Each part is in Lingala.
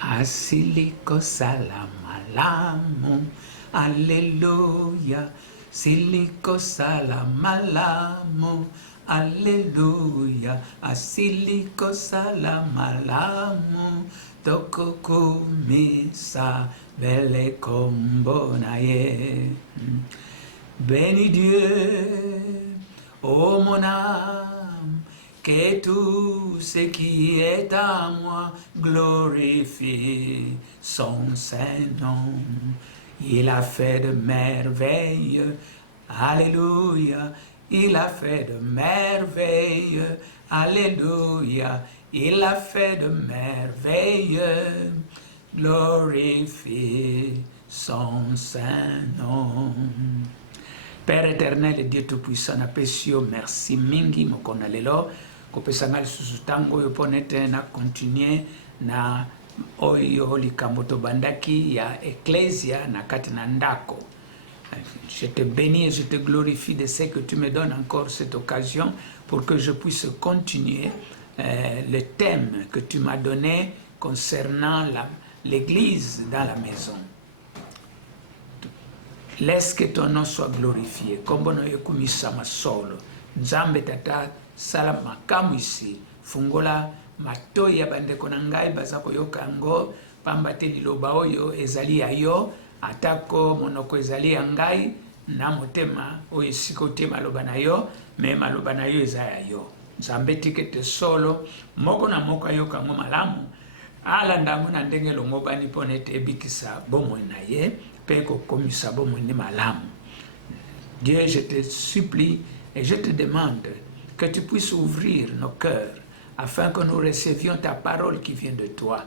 Asiliko salamalamu, Alleluia. Siliko salamalamu, Alleluia. Asiliko salamalamu, toko kumisa bele kombo naye. Bénis Dieu, ô mon âme, que tout ce qui est à moi glorifie son Saint-Nom. Il a fait de merveilles, alléluia. Il a fait de merveilles, alléluia. Il a fait de merveilles, glorifie son Saint-Nom. Père éternel et Dieu tout-puissant, napesio merci mingi mokona lelo kopesanga lisusu tango yo ponete na continuer na oyo likambo tobandaki ya ecclesia na kati na ndako. Je te bénis et je te glorifie de ce que tu me donnes encore cette occasion pour que je puisse continuer le thème que tu m'as donné concernant l'église dans la maison. Laisse que ton nom soit glorifié. Kombono yekumisa masolo. Nzambe tata sala makamu isi. Fungola matoi ya bandeko na ngai bazako yokango. Pambate liloba oyo ezali ya yo. Atako monoko ezali ya ngai. Na motema oyo siko te maloba na yo. Me maloba na yo eza ya yo. Nzambe tikete solo. Moko na moko yokango malamu. Ala ndamu na ndenge longo bani ponete ebikisa bomo na ye. Dieu, je te supplie et je te demande que tu puisses ouvrir nos cœurs afin que nous recevions ta parole qui vient de toi.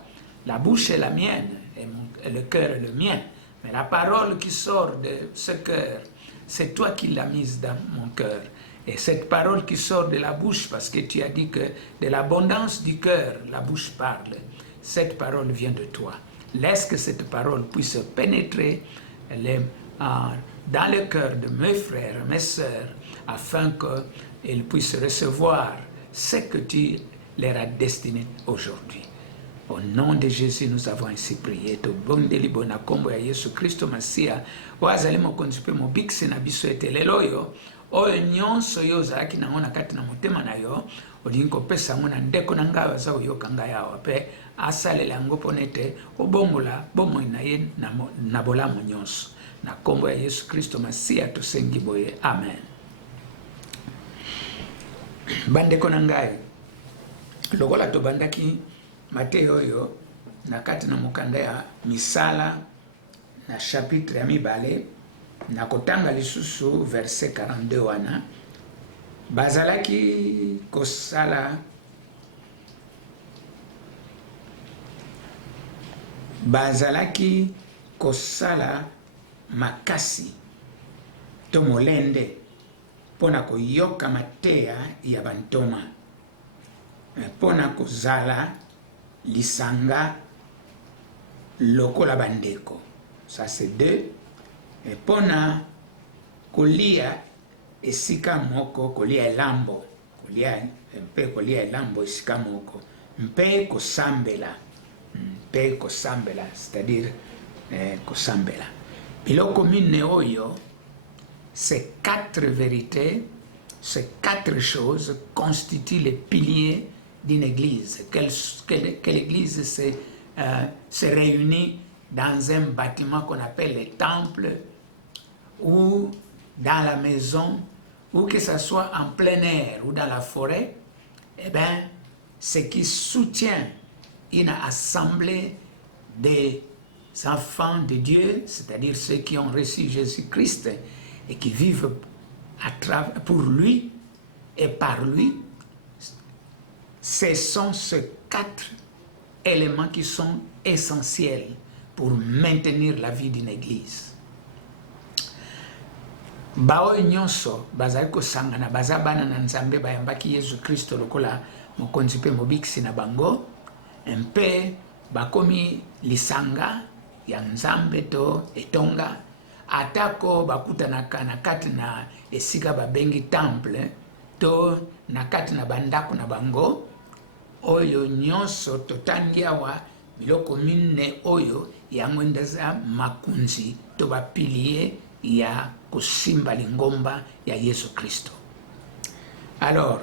La bouche est la mienne et le cœur est le mien, mais la parole qui sort de ce cœur, c'est toi qui l'as mise dans mon cœur. Et cette parole qui sort de la bouche, parce que tu as dit que de l'abondance du cœur, la bouche parle, cette parole vient de toi. Laisse que cette parole puisse pénétrer dans le cœur de mes frères, mes sœurs, afin qu'ils puissent recevoir ce que tu leur as destiné aujourd'hui. Au nom de Jésus, nous avons ainsi prié. To bonde libona kombo ya Yesu Kristo Masia, wazali mokonzi pe mobikisi na biso ete lelo yo, oyo nyonso yo ozalaki nango na kati na motema na yo, olingi kopesa yango na ndeko na ngai aza koyoka ngai awa mpe asalela yango mpo nete obongola bomoi na ye na bolamu nyonso. Na kombo ya Yesu Kristo Masia tosengi boye. Amen. Bandeko na ngai, lokola tobandaki Mateyo oyo na kati na mokanda ya misala na chapitre ya mibale na kotanga lisusu verset 42 wana bazalaki kosala makasi to molende pona koyoka mateya ya bantoma pona kozala lisanga lokola bandeko. Ça c'est deux. Et pona kolia esika moko, kolia elambo, kolia elambo esika moko, mpe kosambela, c'est-à-dire kosambela. Biloko mine oyo, ces quatre vérités, ces quatre choses constituent les piliers d'une église. Quelle église se réunit dans un bâtiment qu'on appelle le temple, ou dans la maison, ou que ce soit en plein air ou dans la forêt, eh bien, ce qui soutient une assemblée des enfants de Dieu, c'est-à-dire ceux qui ont reçu Jésus-Christ et qui vivent pour lui et par lui, ce sont ces quatre éléments qui sont essentiels pour maintenir la vie d'une église. Bao nyonso bazali kosangana baza bana na Nzambe bayambaki Yesu Kristo lokola mokonzi pe mobikisi na bango mpe bakomi lisanga ya Nzambe to etonga atako bakutanaka na kati na esika babengi temple to na kati na bandako na bango oyo nyonso totangi awa biloko minne oyo yango eza makunzi to bapilier ya kosimba lingomba ya Yesu Kristo. Alors,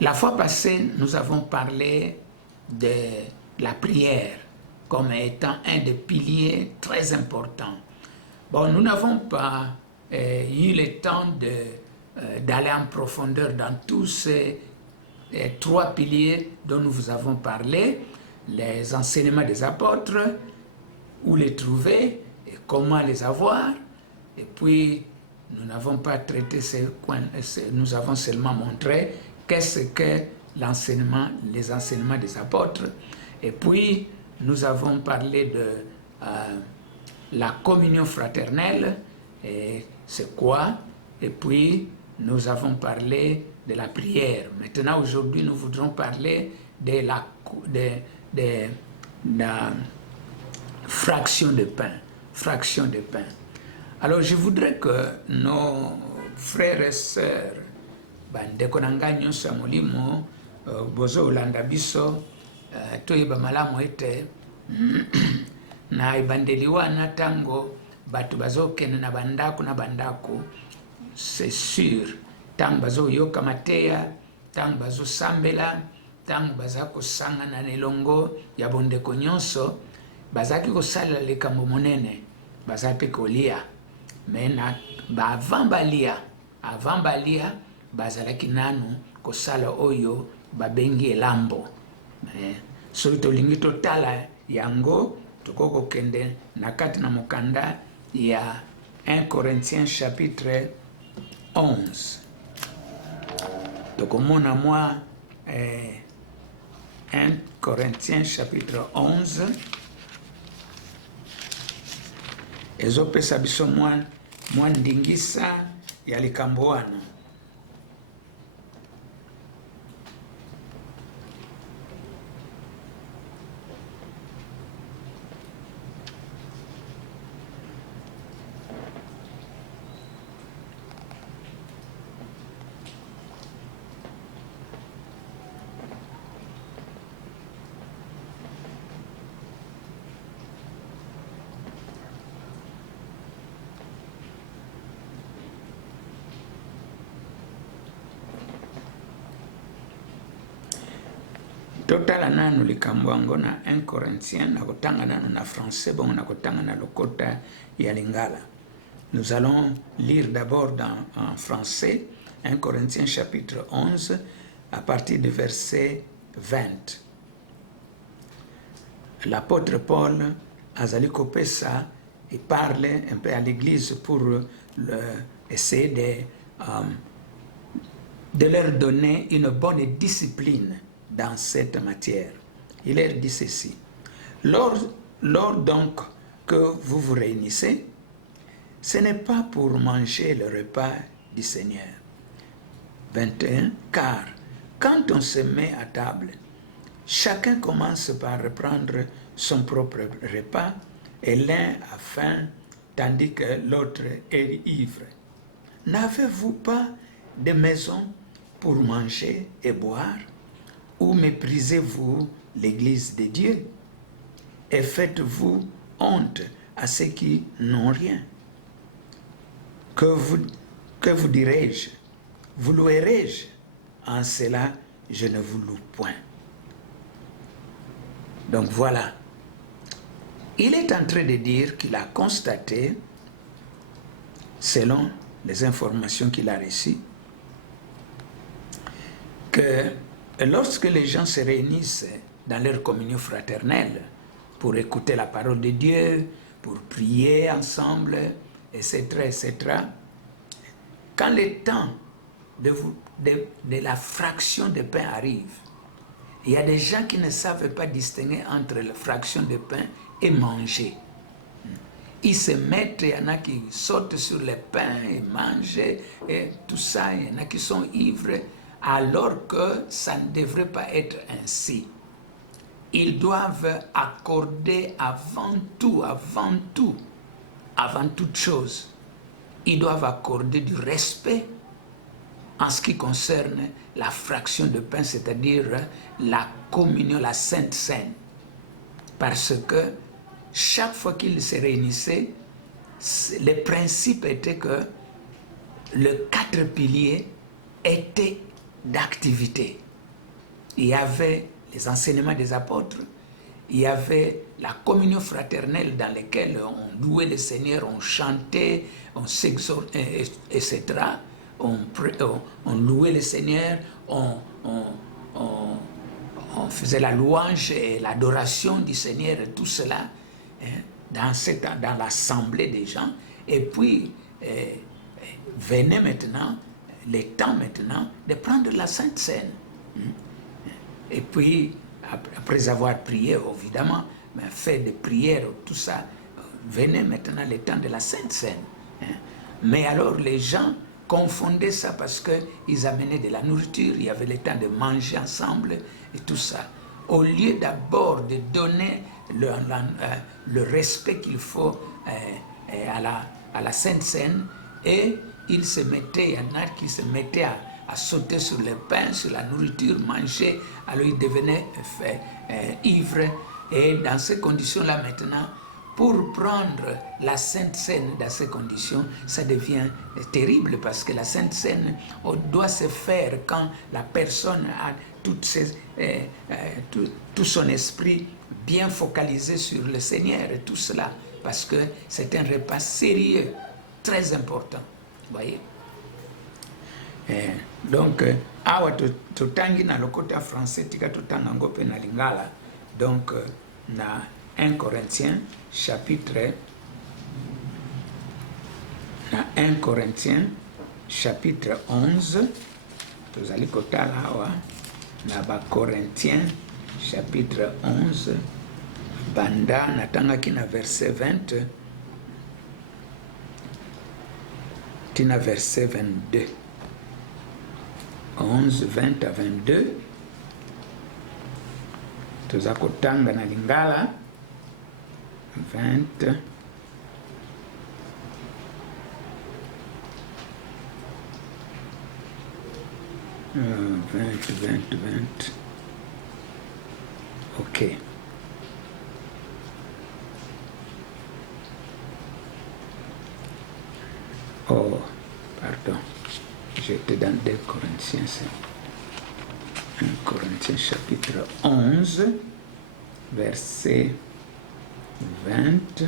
la fois passée, nous avons parlé de la prière comme étant un des piliers très importants. Bon, nous n'avons pas eu le temps d'aller en profondeur dans tous ces trois piliers dont nous vous avons parlé, les enseignements des apôtres, où les trouver et comment les avoir. Et puis, nous n'avons pas traité ces coins, nous avons seulement montré qu'est-ce que l'enseignement, les enseignements des apôtres. Et puis, nous avons parlé de la communion fraternelle, et c'est quoi? Et puis, nous avons parlé de la prière. Maintenant, aujourd'hui, nous voudrons parler de la fraction de pain. Fraction de pain. Alors, je voudrais que nos frères et sœurs, bandeko na ngai nyonso ya molimo, bozo olanda biso, toyeba malamu ete na ebandeli wana tango bato bazokende na bandako, c'est sûr, tango bazoyoka mateya, tango bazosambela, tango bazakosangana na elongo ya bondeko nyonso, bazaki kosalela likambo monene, bazaki kolia. Mais avant balia bazalaki nanu kosala oyo babengi elambo. Soki tolingi totala yango tokoko kende na kati na mokanda ya 1 Corinthiens chapitre 11. Tokomona mwa 1 Corinthiens chapitre 11. Ezopesa biso mwa ndingisa ya likambo wana. Totala nanu likambo yango na 1 Corinthiens, nakotanga nanu na français, bon nakotanga na lokota ya lingala. Nous allons lire d'abord en français 1 Corinthiens chapitre 11 à partir du verset 20. L'apôtre Paul azali kopesa et parle un peu à l'église pour essayer de leur donner une bonne discipline dans cette matière. Il leur dit ceci: lors donc que vous vous réunissez, ce n'est pas pour manger le repas du Seigneur. 21. Car quand on se met à table, chacun commence par reprendre son propre repas, et l'un a faim tandis que l'autre est ivre. N'avez-vous pas de maison pour manger et boire? Ou méprisez-vous l'Église de Dieu? Et faites-vous honte à ceux qui n'ont rien? Que vous dirai-je? Vous louerai-je? En cela, je ne vous loue point. Donc voilà. Il est en train de dire qu'il a constaté, selon les informations qu'il a reçues, que lorsque les gens se réunissent dans leur communion fraternelle pour écouter la parole de Dieu, pour prier ensemble, etc., etc., quand le temps de la fraction de pain arrive, il y a des gens qui ne savent pas distinguer entre la fraction de pain et manger. Ils se mettent, il y en a qui sautent sur le pain et mangent, et tout ça, il y en a qui sont ivres, alors que ça ne devrait pas être ainsi. Ils doivent accorder avant toute chose, ils doivent accorder du respect en ce qui concerne la fraction de pain, c'est-à-dire la communion, la Sainte Seine. Parce que chaque fois qu'ils se réunissaient, le principe était que les 4 piliers étaient d'activité. Il y avait les enseignements des apôtres, il y avait la communion fraternelle dans laquelle on louait le Seigneur, on chantait, on s'exhortait, etc. On louait le Seigneur, on faisait la louange et l'adoration du Seigneur et tout cela dans l'assemblée des gens. Et puis, venait maintenant, le temps maintenant, de prendre la Sainte Seine. Et puis, après avoir prié, évidemment, fait des prières, tout ça, venait maintenant le temps de la Sainte Seine. Mais alors, les gens confondaient ça parce qu'ils amenaient de la nourriture, il y avait le temps de manger ensemble et tout ça. Au lieu d'abord de donner le respect qu'il faut à la Sainte Seine, et ils se mettaient, il y en a qui se mettaient à sauter sur le pain, sur la nourriture, manger, alors ils devenaient ivres. Et dans ces conditions-là maintenant, pour prendre la Sainte Seine dans ces conditions, ça devient terrible parce que la Sainte Seine doit se faire quand la personne a tout son esprit bien focalisé sur le Seigneur et tout cela, parce que c'est un repas sérieux, très important. Vous voyez? Donc, awa totangi na lokota français tika totanga ngope na lingala. Donc, na 1 Corinthiens chapitre 11, tozali kotala awa na ba Corinthiens chapitre 11 banda natangaki na verset 20 tina verset 22. 11, 20 à 22. Toza kotanga na lingala 20 20. Ok. Oh, pardon. J'étais dans 2 Corinthiens. 1 Corinthiens chapitre 11, verset 20.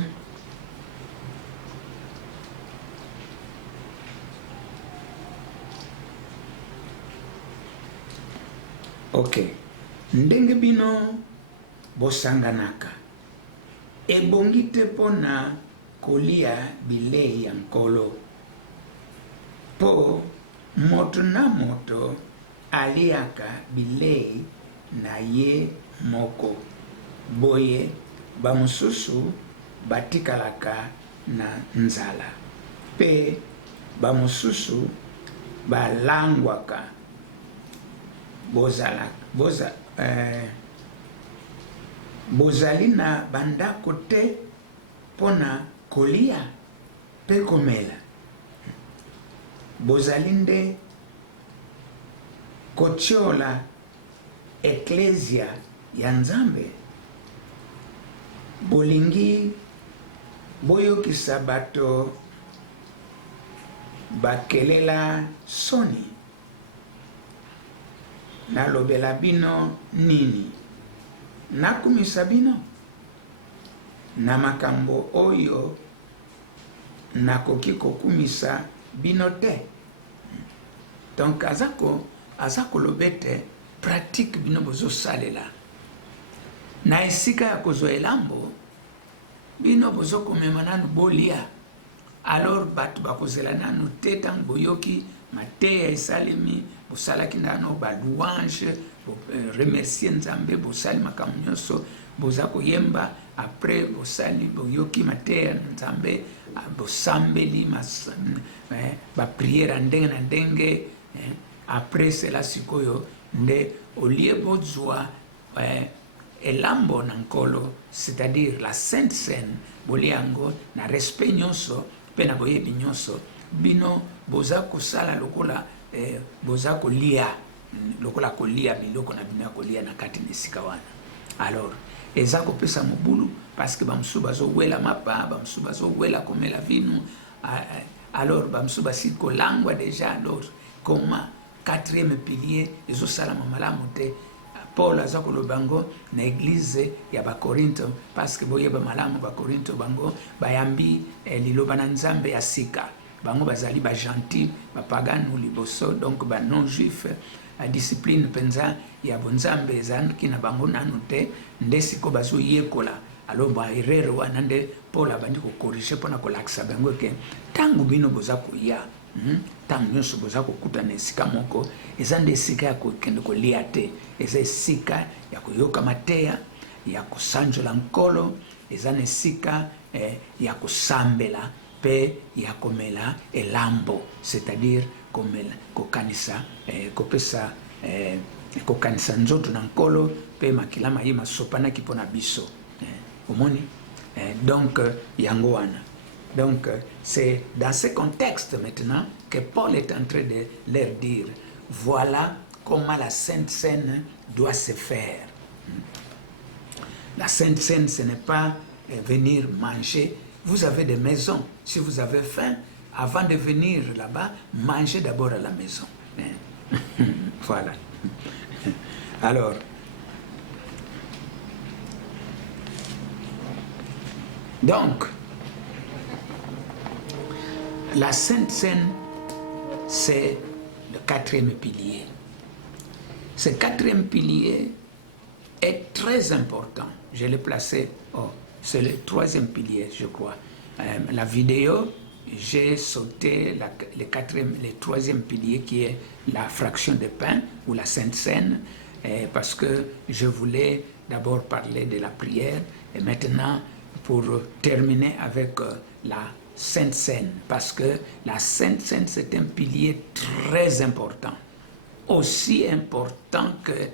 Ok. Ndenge bino bosanganaka. Ebongi te pona kolia bilei ya nkolo. Po moto na moto aliaka bilei na ye moko. Boye bamususu batikalaka na nzala. Pe bamususu balangwaka. Bozali na bandako te pona kolia pe komela. Bozali nde kotiola eklesia ya Nzambe. Bolingi boyokisa bato bakelela soni. Nalobela bino nini? Nakumisa bino na makambo oyo nakoki kokumisa bino te. Donc azako lobete pratique bino bozo salela. Na esika ya kozwa elambo bino bozo komema nanu bolia. Alors batu bakozela nanu te tango boyoki mateya esalemi bosalaki nano ba louange, remercier Nzambe, bosali makambo nyonso, boza koyemba, après bosali boyoki mateya Nzambe, bosambeli ba prière ndenge na ndenge, après cela sikoyo nde olie bozwa elambo na nkolo, c'est-à-dire la Sainte Seine, boliango na respect nyonso pe na boyebi nyonso, bino boza kosala lokola boza kolia lokola kolia biloko na bino ya kolia na kati na esika wana. Alors eza kopesa mobulu parce que bamosusu bazowela mapa, bamosusu bazowela komela vino, alors bamosusu basi kolangwa déjà. Alors comment quatrième pilier ezosalama malamu te. Paul aza koloba ngo na église ya bakorinto parce que boyeba malamu bakorinto bango bayambi liloba na nzambe ya sika, bango bazali ba gentil bapagano liboso, donc ba non juif. La discipline penza ya bonzambe ezanki na bango nanu te, nde siko bazoyekola. Alors ba erreur wana nde Paul abandi kokorige mpona kolakisa bango ke ntango bino boza koya ntango nyonso boza kokutana esika moko, eza nde esika ya kokende kolia te, eza esika ya koyoka mateya, ya kosanjola nkolo, eza na esika ya kosambela pe ya komela elambo, c'est-à-dire komela kokanisa kopesa kokanisa nzoto na nkolo pe makila mayema sopanaki mpona biso. Omoni donc yango wana. Donc c'est dans ce contexte maintenant que Paul est en train de leur dire voilà comment la Sainte Seine doit se faire. La Sainte Seine, ce n'est pas venir manger. Vous avez des maisons. Si vous avez faim, avant de venir là-bas, mangez d'abord à la maison. Voilà. Alors, donc, la Sainte Seine, c'est le quatrième pilier. Ce quatrième pilier est très important. Je l'ai placé, c'est le troisième pilier, je crois. La vidéo, j'ai sauté le troisième pilier qui est la fraction de pain ou la Sainte Seine, parce que je voulais d'abord parler de la prière et maintenant pour terminer avec la Sainte Seine, parce que la Sainte Seine, c'est un pilier très important, aussi important que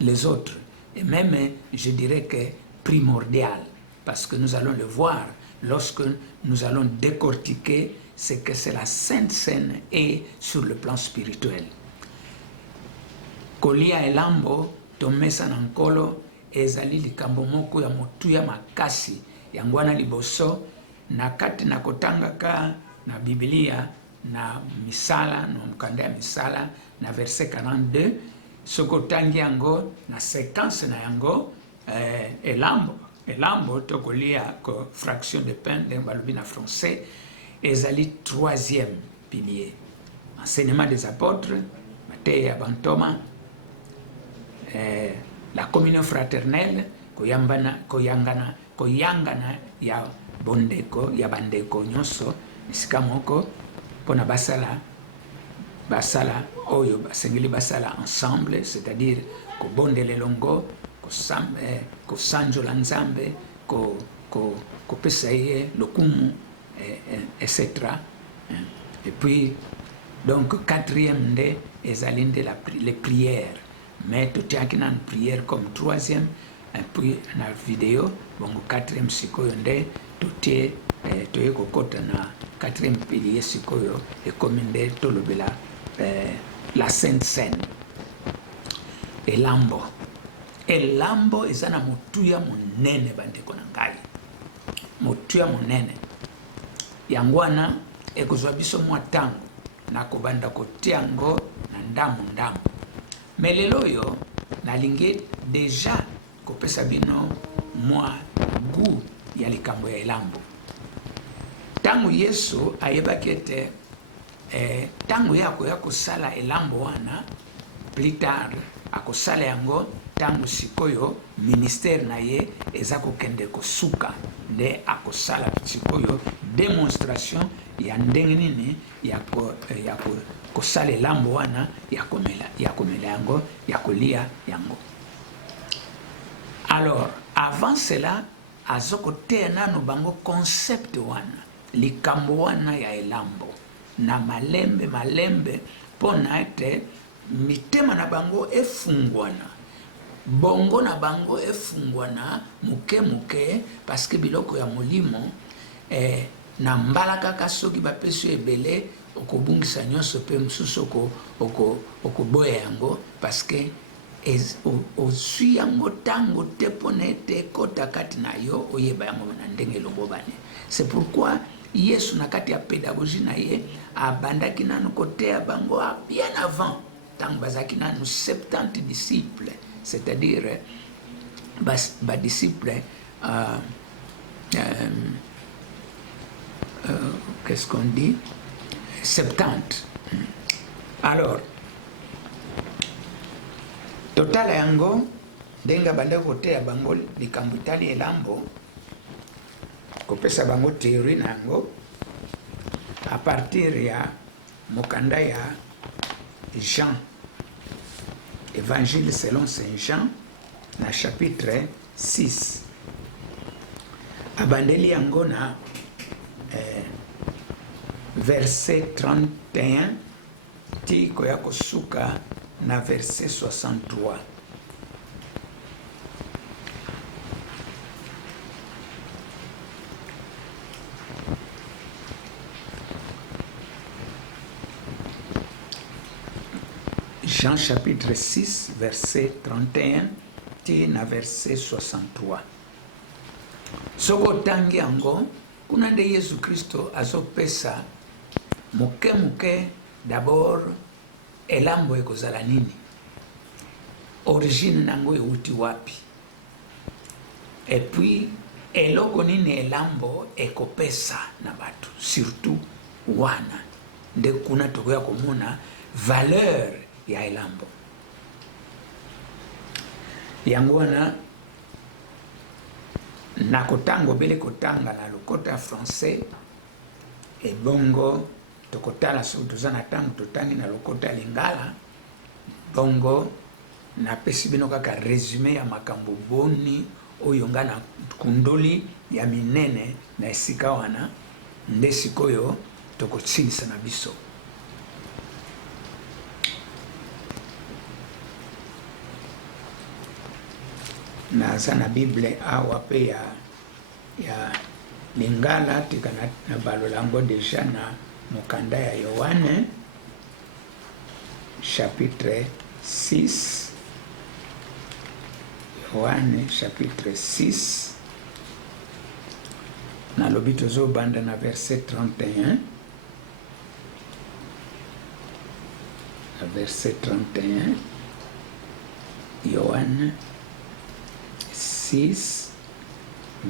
les autres, et même, je dirais que primordial, parce que nous allons le voir lorsque nous allons décortiquer ce que c'est la Sainte Seine et sur le plan spirituel. Kolia elambo tomesa na nkolo ezali likambo moko ya motuya makasi yango wana liboso na kati na kotangaka na Biblia na misala na mukanda ya misala na verset 42 sokotangi yango na séquence na yango elambo tokolia ko fraction de pain de balobi na français ezali troisième pilier. Enseignement des apôtres, mateya bantoma, la communion fraternelle, koyangana ya bondeko ya bandeko nyonso esika moko pona basala oyo basengeli basala ensemble, c'est-à-dire kobondela elongo, kosanjola nzambe, kopesa ye lokumu, etc. Et puis donc quatrième nde ezali nde les prières, mais totiaki na prière comme troisième, et puis na vidéo bongo quatrième sikoyo nde totie toye kokota na quatrième pilier sikoyo ekomi nde tolobela la Sainte Seine. Elambo eza na motuya monene bandeko na ngai, motuya monene yango wana ekozwa biso mwa ntango na kobanda kotia yango na ndamu. Me lelo oyo nalingi deja kopesa bino mwa gu ya likambo ya elambo. Tango Yesu ayebaki ete tango yako ya kosala elambo wana plus tard akosala yango tango sikoyo ministère na ye eza kokende kosuka nde akosala sikoyo démonstration ya ndenge nini ya kosala elambo wana ya komela yango ya kolia yango. Alors avant cela azokoteya nano bango concept wana likambo wana ya elambo na malembe pona ete mitema na bango efungwana, bongo na bango efungwana muke parce que biloko ya molimo na mbala kaka soki bapeso ebele okobungisa nyonso mpe mosusu okoboya yango parce que ozwi yango ntango te mpona ete ekota kati na yo oyeba yango na ndenge elongo bane. C'est pourquoi yesu na kati ya pédagogie na ye abandaki nanu koteya bango bien avant ntango bazalaki nanu 70 disciples, c'est-à-dire badisciple qu'est-ce qu'on dit 70. Alors totala yango ndenge bande koteya bango likambo etali elambo kopesa bango théorie na yango à partir ya mokanda ya Jean, évangile selon Saint Jean na chapitre 6 abandeli yango na verset 31 ti koya kosuka na verset 63. Jean chapitre 6 verset 31 ti na verset 63. Soko tangi yango kuna nde Yesu Kristo azopesa muke d'abord elambo ekozala nini, origine nango euti wapi, et puis eloko nini elambo ekopesa na bato, surtout wana nde kuna tokoya komona valeur ya elambo yango wana na kotango bele kotanga na lokota français ebongo tokotala so toza na tango totangi na lokota lingala bongo na pesi bino kaka résumé ya makambo boni oyo nga na kundoli ya minene na esika wana nde sikoyo tokotsilisa na biso. Naza na Bible awa pe ya lingala tika na balolango deja na mokanda ya Yohane chapitre 6. Yohane chapitre 6 na lobi tozobanda na verset 31. Na verset 31 Yohane 6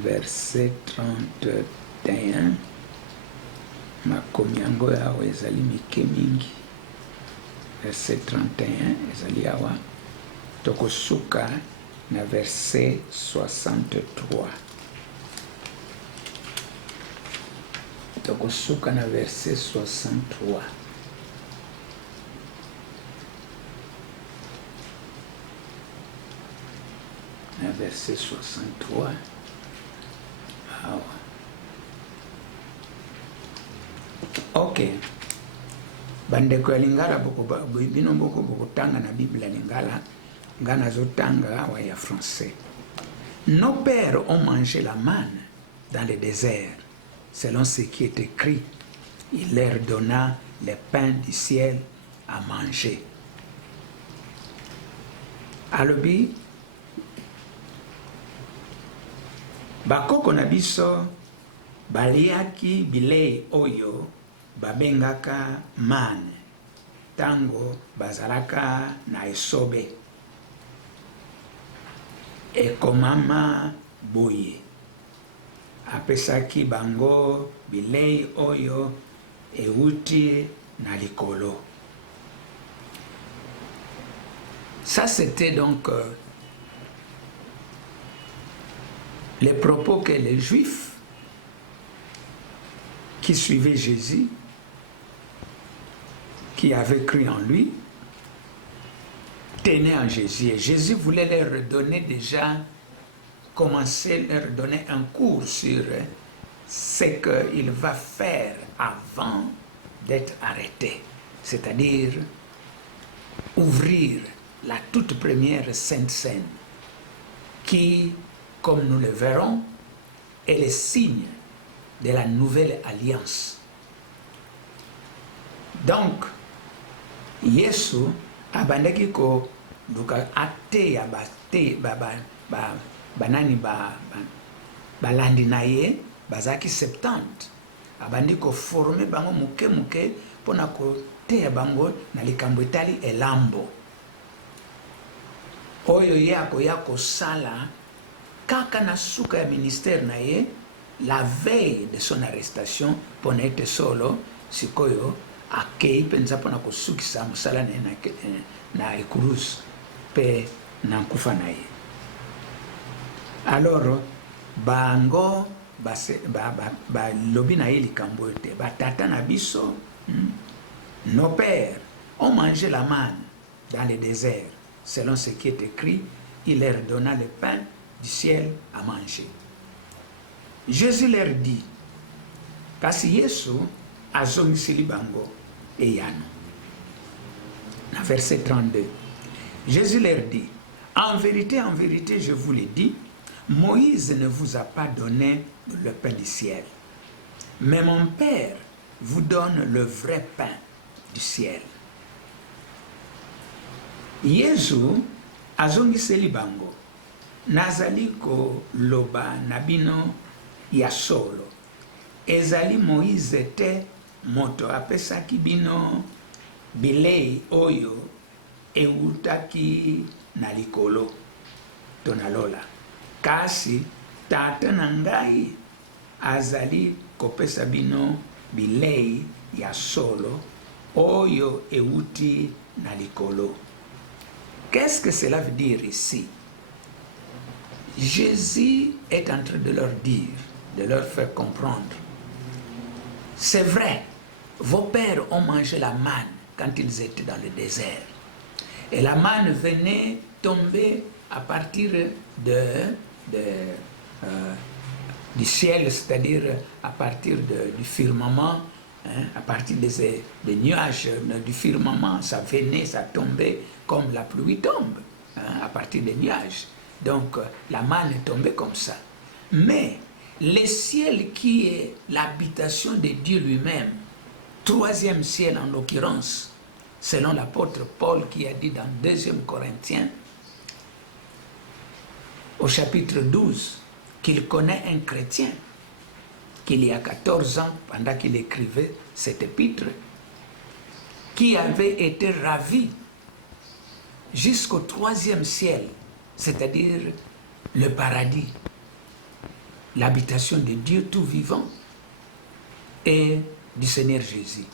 verset 31 makomi yango yawe ezali mike mingi. Verset 31 ezali awa tokosuka na verset 63. Tokosuka na verset 63. Na verset 63 awa. Ok, bandeko ya lingala bino boko bokotanga na Bible ya lingala ngana zotanga awa ya français. Nos pères ont mangé la manne dans le désert selon ce qui est écrit, il leur donna le pain du ciel à manger. Alobi bakoko na biso baliaki bilei oyo babengaka mane tango bazalaka na esobe ekomama boye apesaki bango bilei oyo euti na likolo. Ça c'était donc les propos que les Juifs qui suivaient Jésus, qui avaient cru en lui, tenaient en Jésus. Et Jésus voulait leur donner déjà, commencer à leur donner un cours sur ce qu'il va faire avant d'être arrêté. C'est-à-dire ouvrir la toute première Sainte Seine qui, comme nous le verrons, est le signe de la nouvelle alliance. Donc Yesu abandaki ko duka ate ya banani balandi na ye bazaki 70 abandi ko former bango muke muke pona ko teya bango na likambo etali elambo oyo ye akoya kosala kaka na suka ya ministère na ye la veille de son arrestation pona ete solo sikoyo akei penza pona kosukisa mosala na ye na ekurus pe na nkufa na ye. Alors bango balobi na ye likambo ete batata na biso nos pères ont mangé la manne dans le désert selon ce qui est écrit, il leur donna le pain du ciel à manger. Jésus leur dit, kasi Yesu azongiseli bango eyano. Na verset 32, Jésus leur dit, en vérité, je vous le dis, Moïse ne vous a pas donné le pain du ciel, mais mon Père vous donne le vrai pain du ciel. Yesu azongiseli bango, nazali ko loba nabino ya solo, ezali Moïse te moto apesaki bino bilei oyo eutaki na likolo to na lola, kasi tata na ngai azali kopesa bino bilei ya solo oyo euti na likolo. Qu'est-ce que cela veut dire ici? Jésus est en train de leur dire, de leur faire comprendre, c'est vrai, vos pères ont mangé la manne quand ils étaient dans le désert. Et la manne venait tomber à partir du ciel, c'est-à-dire à partir du firmament, à partir des nuages du firmament, ça venait, ça tombait comme la pluie tombe, à partir des nuages. Donc la manne est tombée comme ça. Mais le ciel qui est l'habitation de Dieu lui-même, troisième ciel en l'occurrence, selon l'apôtre Paul qui a dit dans 2 Corinthiens, au chapitre 12, qu'il connaît un chrétien, qu'il y a 14 ans, pendant qu'il écrivait cet épître, qui avait été ravi jusqu'au troisième ciel, c'est-à-dire le paradis, l'habitation de Dieu tout vivant et du Seigneur Jésus.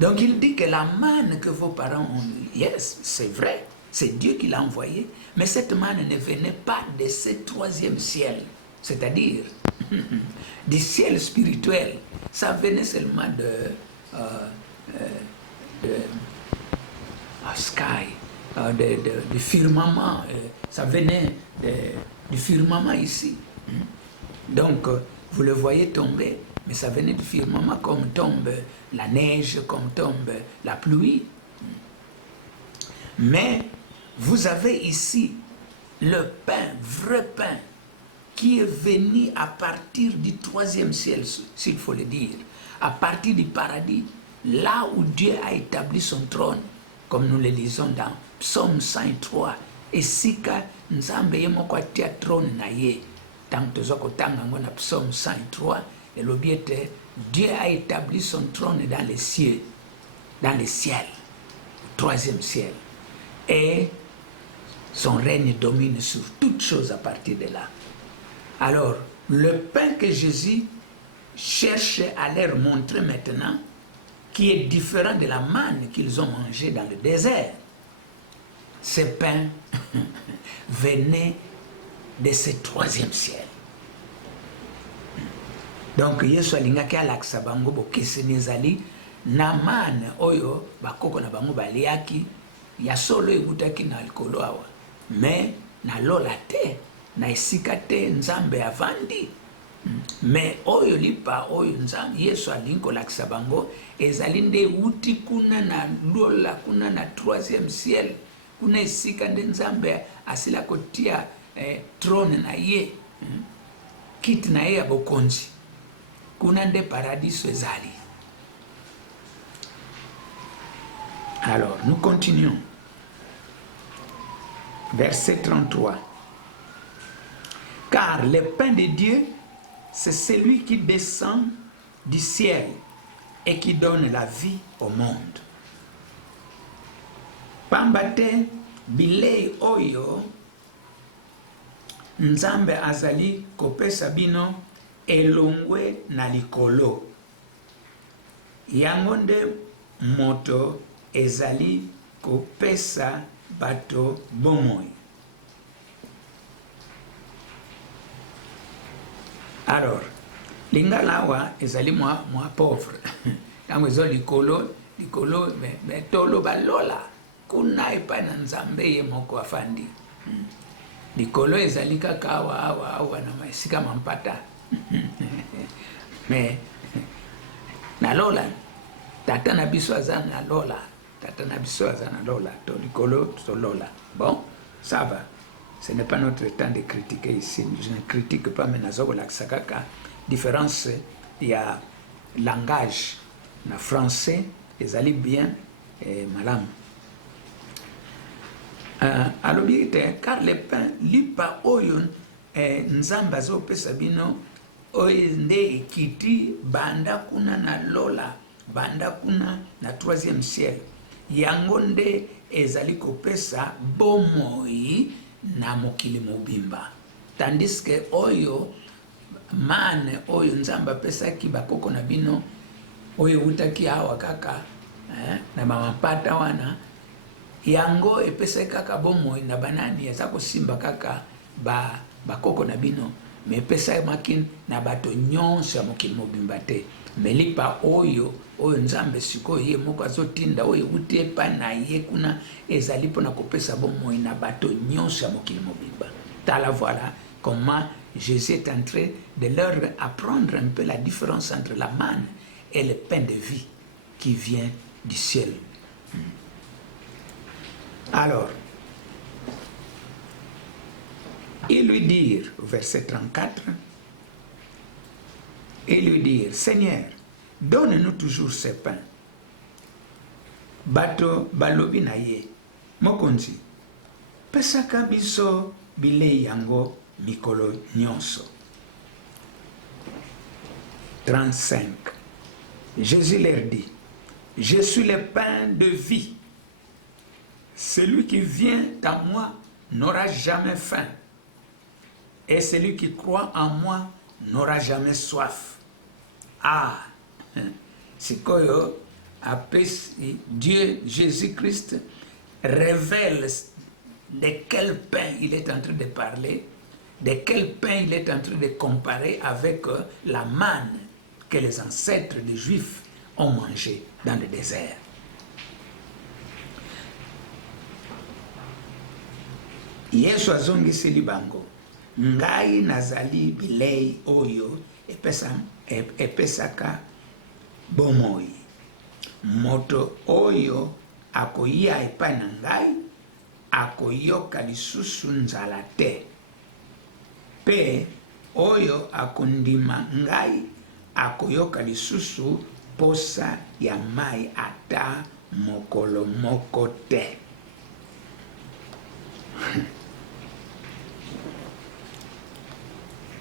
Donc il dit que la manne que vos parents ont, yes, c'est vrai, c'est Dieu qui l'a envoyé, mais cette manne ne venait pas de ce troisième ciel, c'est-à-dire du ciel spirituel. Ça venait seulement du firmament, ça venait du firmament ici. Donc vous le voyez tomber, mais ça venait du firmament comme tombe la neige, comme tombe la pluie. Mais vous avez ici le pain, vrai pain, qui est venu à partir du troisième ciel, s'il faut le dire, à partir du paradis, là où Dieu a établi son trône, comme nous le lisons dans Psaume 103. Et sika nzambe ye moko atia trône na ye. Tant que tanga ngona Psaume 103, et l'objet Dieu a établi son trône dans les cieux, dans le ciel, troisième ciel. Et son règne domine sur toutes choses à partir de là. Alors, le pain que Jésus cherche à leur montrer maintenant, qui est différent de la manne qu'ils ont mangée dans le désert, ce pain venait de ce troisième ciel. Donc, Yesu alingaki alakisa bango bokeseni ezali na manne oyo bakoko na bango baliaki ya solo ebutaki na likolo awa, mais na lola te, na esika te nzambe avandi. Mais oyo lipa oyo nzambe Yesu alingi kolakisa bango ezali nde uti kuna na lola, kuna na troisième ciel, kuna esika nde nzambe asila kotia trône na ye, kiti na ye ya bokonzi, kuna nde paradiso ezali. Alors, nous continuons. Verset 33. Car le pain de Dieu, c'est celui qui descend du ciel et qui donne la vie au monde. Pambate bilei oyo Nzambe azali kopesa bino elongwe na likolo. Yango nde moto ezali kopesa bato bomoi. Alors, lingala awa ezali mwa pauvre. Yango ezo likolo, me tolo balola. Kuna epa na Nzambe ye moko afandi. Likolo ezali kaka awa na maisika mampata. Mais nalola tata na biso aza na lola, tata na biso aza na lola, to likolo to lola. Bon, ça va. Ce n'est pas notre temps de critiquer ici. Je ne critique pas, mais nazola kaka différence il y a langage na français ezali bien et malam. Alobi te car le pain lipa oyo Nzambe azopesa bino oyo nde ekiti banda kuna na lola, banda kuna na troisième ciel. Yango nde ezali kopesa bomoi na mokili mobimba. Tandis que oyo mane oyo Nzambe apesaki bakoko na bino oyo utaki awa kaka na mamapata wana, yango epesaki kaka bomoi na banani eza kosimba kaka bakoko na bino, me epesaki makini na bato nyonso ya mokili mobimba te. Melipa oyo Nzambe sikoyo ye moko azotinda oyo uti epa na ye kuna ezali mpona kopesa bomoi na bato nyonso ya mokili mobimba. Tala voilà comment Jésus est en train de leur apprendre un peu la différence entre la manne et le pain de vie qui vient du ciel. Alors, ils lui dirent, au verset 34, ils lui dirent, Seigneur, donne-nous toujours ce pain. Bato balobi na ye, mokonzi, pesaka biso bilei yango mikolo nyonso. 35. Jésus leur dit, je suis le pain de vie. Celui qui vient à moi n'aura jamais faim. Et celui qui croit en moi n'aura jamais soif. Ah, sikoyo apesi Dieu Jésus-Christ révèle de quel pain il est en train de parler, de quel pain il est en train de comparer avec la manne que les ancêtres des Juifs ont mangé dans le désert. Yesu azongiseli bango, ngai nazali bilei oyo epesaka bomoi. Moto oyo akoya epai na ngai akoyoka lisusu nzala te. Pe oyo akondima ngai akoyoka lisusu posa ya mai ata mokolo moko te.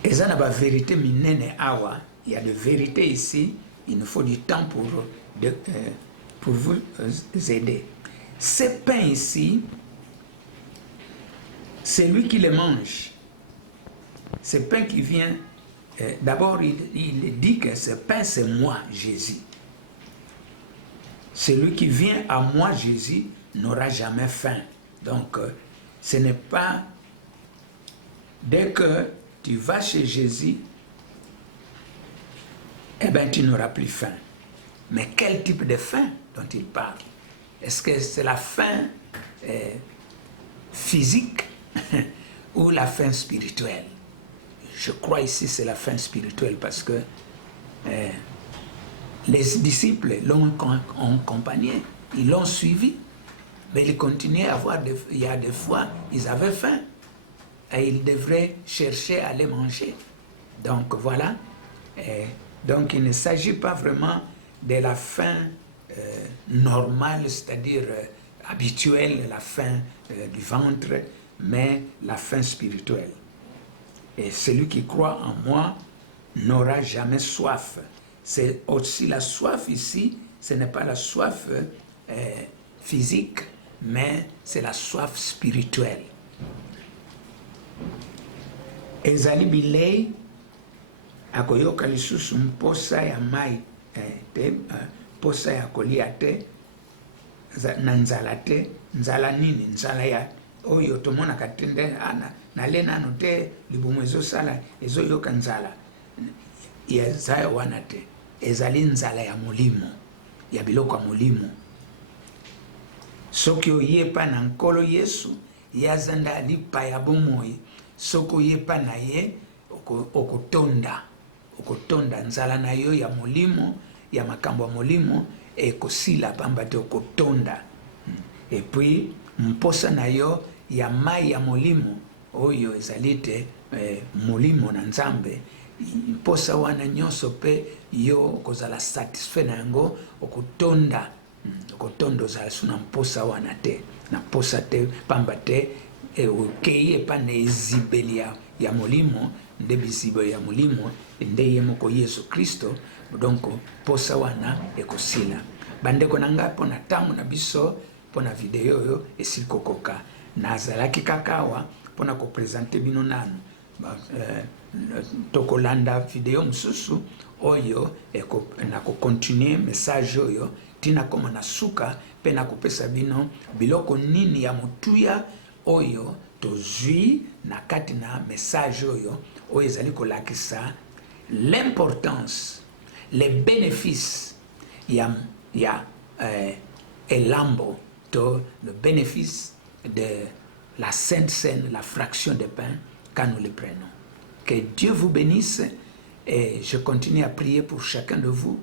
Eza na ba vérité minene awa, il y a de vérité ici, il nous faut du temps pour vous aider. Ce pain ici, c'est lui qui le mange. Ce pain qui vient, d'abord il dit que ce pain c'est moi, Jésus. Celui qui vient à moi, Jésus, n'aura jamais faim. Donc, ce n'est pas dès que tu vas chez Jésus, eh bien tu n'auras plus faim. Mais quel type de faim dont il parle? Est-ce que c'est la faim physique ou la faim spirituelle? Je crois ici c'est la faim spirituelle parce que les disciples l'ont accompagné, ils l'ont suivi, mais ils continuaient à avoir, il y a des fois, ils avaient faim et ils devraient chercher à les manger. Donc voilà, donc il ne s'agit pas vraiment de la faim normale, c'est-à-dire habituelle, la faim du ventre, mais la faim spirituelle. Et celui qui croit en moi n'aura jamais soif. C'est aussi la soif ici, ce n'est pas la soif physique, mais c'est la soif spirituelle. Ezali bilei akoyoka lisusu mposa ya mai te posa ya kolia te na nzala te, nzala nini, nzala ya oyo tomona katende na lena no te libumu ezosala ezoyoka nzala ya zaya wana te, ezali nzala ya molimo, ya biloko ya molimo. Soki oyepa na nkolo Yesu ye azanda lipa ya bomoi, soki oyepa na ye okotonda nzala na yo ya molimo, ya makambo ya molimo ekosila pamba te okotonda. Et puis mposa na yo ya mai ya molimo oyo ezali te molimo na Nzambe, mposa wana nyonso pe yo kozala satisfait na yango okotonda. Okotonda ozala suna mposa wana te, na mposa te pamba te okei epa na ezibeli ya molimo, nde bizibeli ya molimo nde ye moko Yesu Kristo. Donc mposa wana ekosila. Bandeko na nga mpona ntango na biso mpona video oyo esili kokoka, nazalaki kaka awa mpona kopresente bino nanu tokolanda video mosusu oyo na kokontinue message oyo tina koma na suka mpe na kopesa bino biloko nini ya motuya oyo tozwi na kati na message oyo ezali kolakisa l'importance, les bénéfices ya elambo to le bénéfice de la Sainte Seine, la fraction de pain quand nous le prenons. Que Dieu vous bénisse et je continue à prier pour chacun de vous.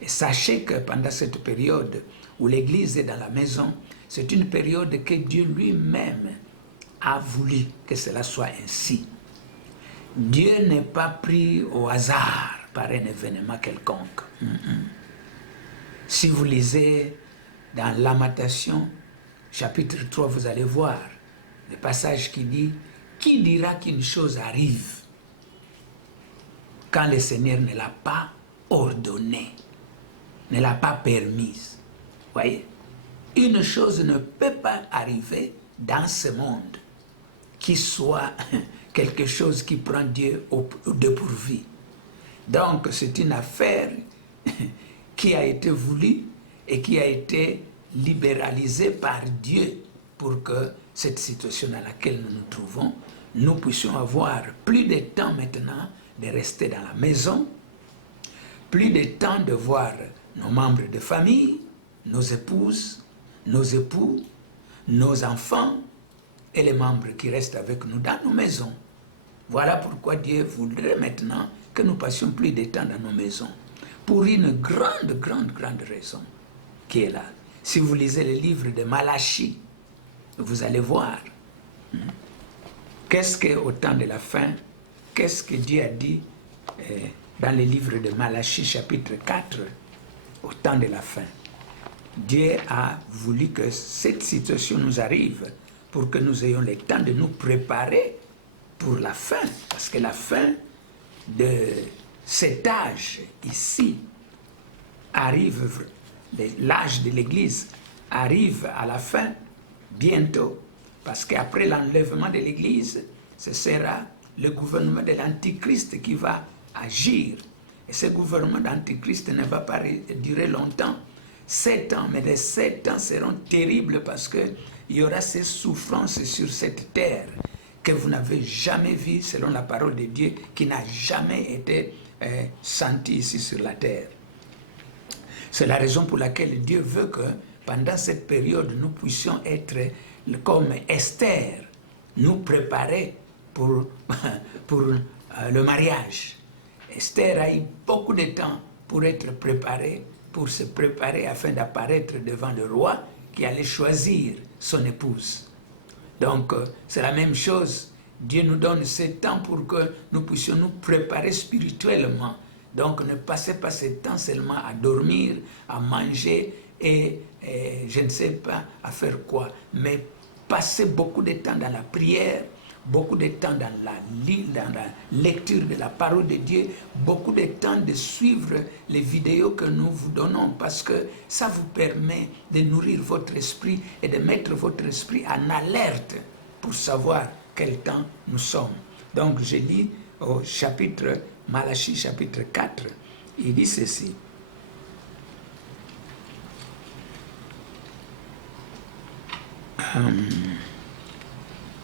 Et sachez que pendant cette période où l'Église est dans la maison, c'est une période que Dieu lui-même a voulu que cela soit ainsi. Dieu n'est pas pris au hasard par un événement quelconque. Si vous lisez dans Lamentation, chapitre 3, vous allez voir le passage qui dit « Qui dira qu'une chose arrive quand le Seigneur ne l'a pas ordonné, ne l'a pas permise ?» Voyez, une chose ne peut pas arriver dans ce monde qui soit quelque chose qui prend Dieu au dépourvu. Donc c'est une affaire qui a été voulue et qui a été libéralisée par Dieu pour que cette situation dans laquelle nous nous trouvons, nous puissions avoir plus de temps maintenant de rester dans la maison, plus de temps de voir nos membres de famille, nos épouses, nos époux, nos enfants et les membres qui restent avec nous dans nos maisons. Voilà pourquoi Dieu voudrait maintenant que nous passions plus de temps dans nos maisons, pour une grande raison qui est là. Si vous lisez le livre de Malachie, vous allez voir qu'est-ce qu'au temps de la fin, qu'est-ce que Dieu a dit dans le livre de Malachie chapitre 4, au temps de la fin. Dieu a voulu que cette situation nous arrive pour que nous ayons le temps de nous préparer pour la fin, parce que la fin de cet âge ici arrive, l'âge de l'Église arrive à la fin bientôt, parce qu'après l'enlèvement de l'Église, ce sera le gouvernement de l'Antichrist qui va agir. Et ce gouvernement d'Antichrist ne va pas durer longtemps, 7 ans, mais les 7 ans seront terribles parce qu'il y aura ces souffrances sur cette terre que vous n'avez jamais vues selon la parole de Dieu, qui n'a jamais été sentie ici sur la terre. C'est la raison pour laquelle Dieu veut que pendant cette période, nous puissions être comme Esther, nous préparer pour le mariage. Esther a eu beaucoup de temps pour être préparée, pour se préparer afin d'apparaître devant le roi qui allait choisir son épouse. Donc, c'est la même chose. Dieu nous donne ce temps pour que nous puissions nous préparer spirituellement. Donc, ne passez pas ce temps seulement à dormir, à manger et je ne sais pas à faire quoi, mais passer beaucoup de temps dans la prière, beaucoup de temps dans la lecture de la parole de Dieu, beaucoup de temps de suivre les vidéos que nous vous donnons, parce que ça vous permet de nourrir votre esprit et de mettre votre esprit en alerte pour savoir quel temps nous sommes. Donc je lis au chapitre, Malachie chapitre 4, il dit ceci.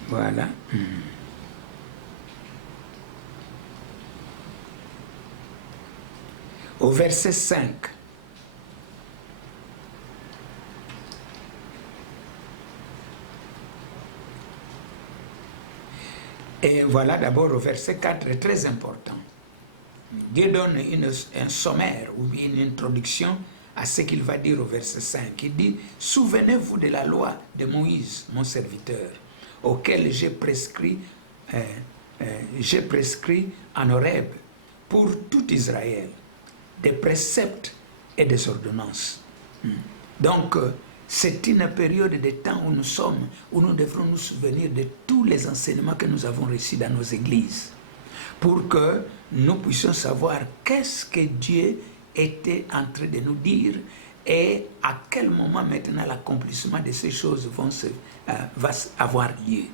Voilà. Au verset 5. Et voilà d'abord au verset 4, très important. Dieu donne un sommaire ou bien une introduction à ce qu'il va dire au verset 5. Il dit, « Souvenez-vous de la loi de Moïse, mon serviteur, auquel j'ai prescrit en Horeb pour tout Israël, des préceptes et des ordonnances. » Donc, c'est une période de temps où nous sommes, où nous devrons nous souvenir de tous les enseignements que nous avons reçus dans nos églises, pour que nous puissions savoir qu'est-ce que Dieu était en train de nous dire et à quel moment maintenant l'accomplissement de ces choses va avoir lieu.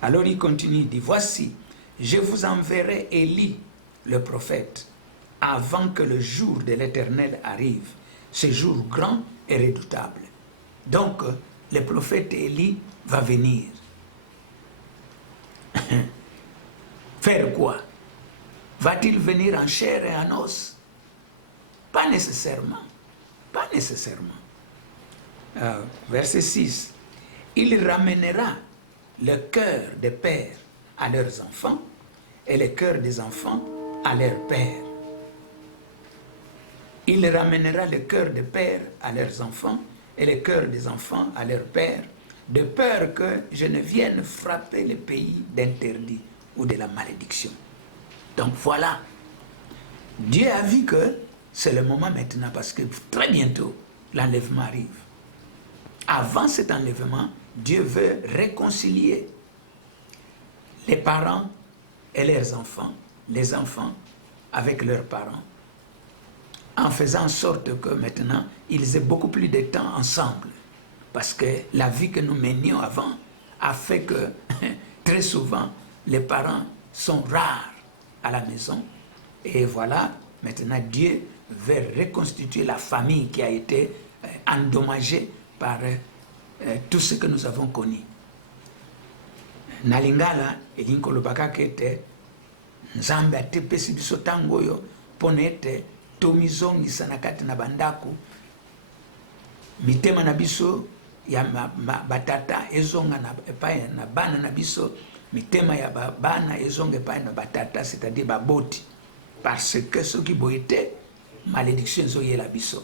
Alors il continue, il dit, « Voici, je vous enverrai Élie, le prophète, avant que le jour de l'Éternel arrive, ce jour grand et redoutable. » Donc, le prophète Élie va venir. Faire quoi? Va-t-il venir en chair et en os? Pas nécessairement. Pas nécessairement. Verset 6. Il ramènera le cœur des pères à leurs enfants et le cœur des enfants à leurs pères. Il ramènera le cœur des pères à leurs enfants et le cœur des enfants à leurs pères, de peur que je ne vienne frapper le pays d'interdit ou de la malédiction. Donc voilà, Dieu a vu que c'est le moment maintenant, parce que très bientôt, l'enlèvement arrive. Avant cet enlèvement, Dieu veut réconcilier les parents et leurs enfants, les enfants avec leurs parents, en faisant en sorte que maintenant, ils aient beaucoup plus de temps ensemble. Parce que la vie que nous menions avant a fait que très souvent, les parents sont rares à la maison. Et voilà, maintenant Dieu veut reconstituer la famille qui a été endommagée par tout ce que nous avons connu. Nalingala elinkolobaka kete Nzambe atepesi biso tango yo pona ete tomizongisa na kati na bandako mitema na biso ya batata ezonga na epai na bana na biso, mitema ya bana ezonga epai na batata, c'est-à-dire baboti, parce que ce qui boite malédiction ezoyela biso,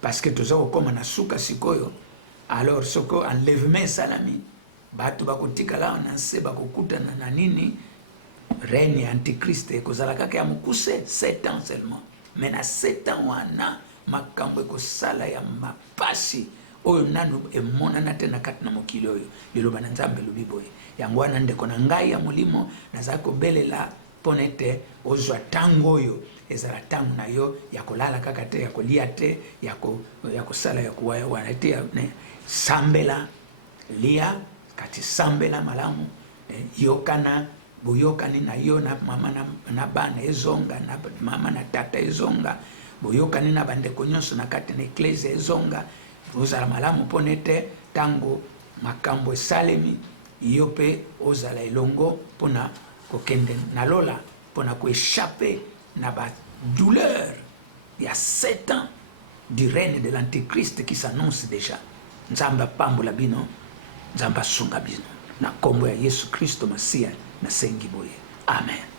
parce que toza kokoma na suka sikoyo. Alors soko enlèvement salami bato bakotikala na nse bakokutana na nini règne antichrist ekozala kaka ya mokuse 7 ans seulement. Mais na 7 ans wana makambo ekosala ya mapasi oyo nanu emonana te na kati na mokili oyo. Liloba na Nzambe lobi boye, yango wana ndeko na ngai ya molimo nazali kobelela mpona ete ozwa ntango oyo ezala ntango na yo ya kolala kaka te, ya kolia te, ya kosala ya kuwana te, sambela lia kati sambela malamu, yokana boyokani na yo na mama na bana ezonga, na mama na tata ezonga, boyokani na bandeko nyonso na kati na eklese ezonga, ozala malamu mpona ete tango makambo esalemi yo mpe ozala elongo mpona kokende na lola, mpona koéchappe na badouleur ya 7 ans du règne de l'antichrist qui s'annonce déjà. Nzambe apambola bino, Nzambe asunga bino na kombo ya Yesu Kristo Masia na sengi boye. Amen.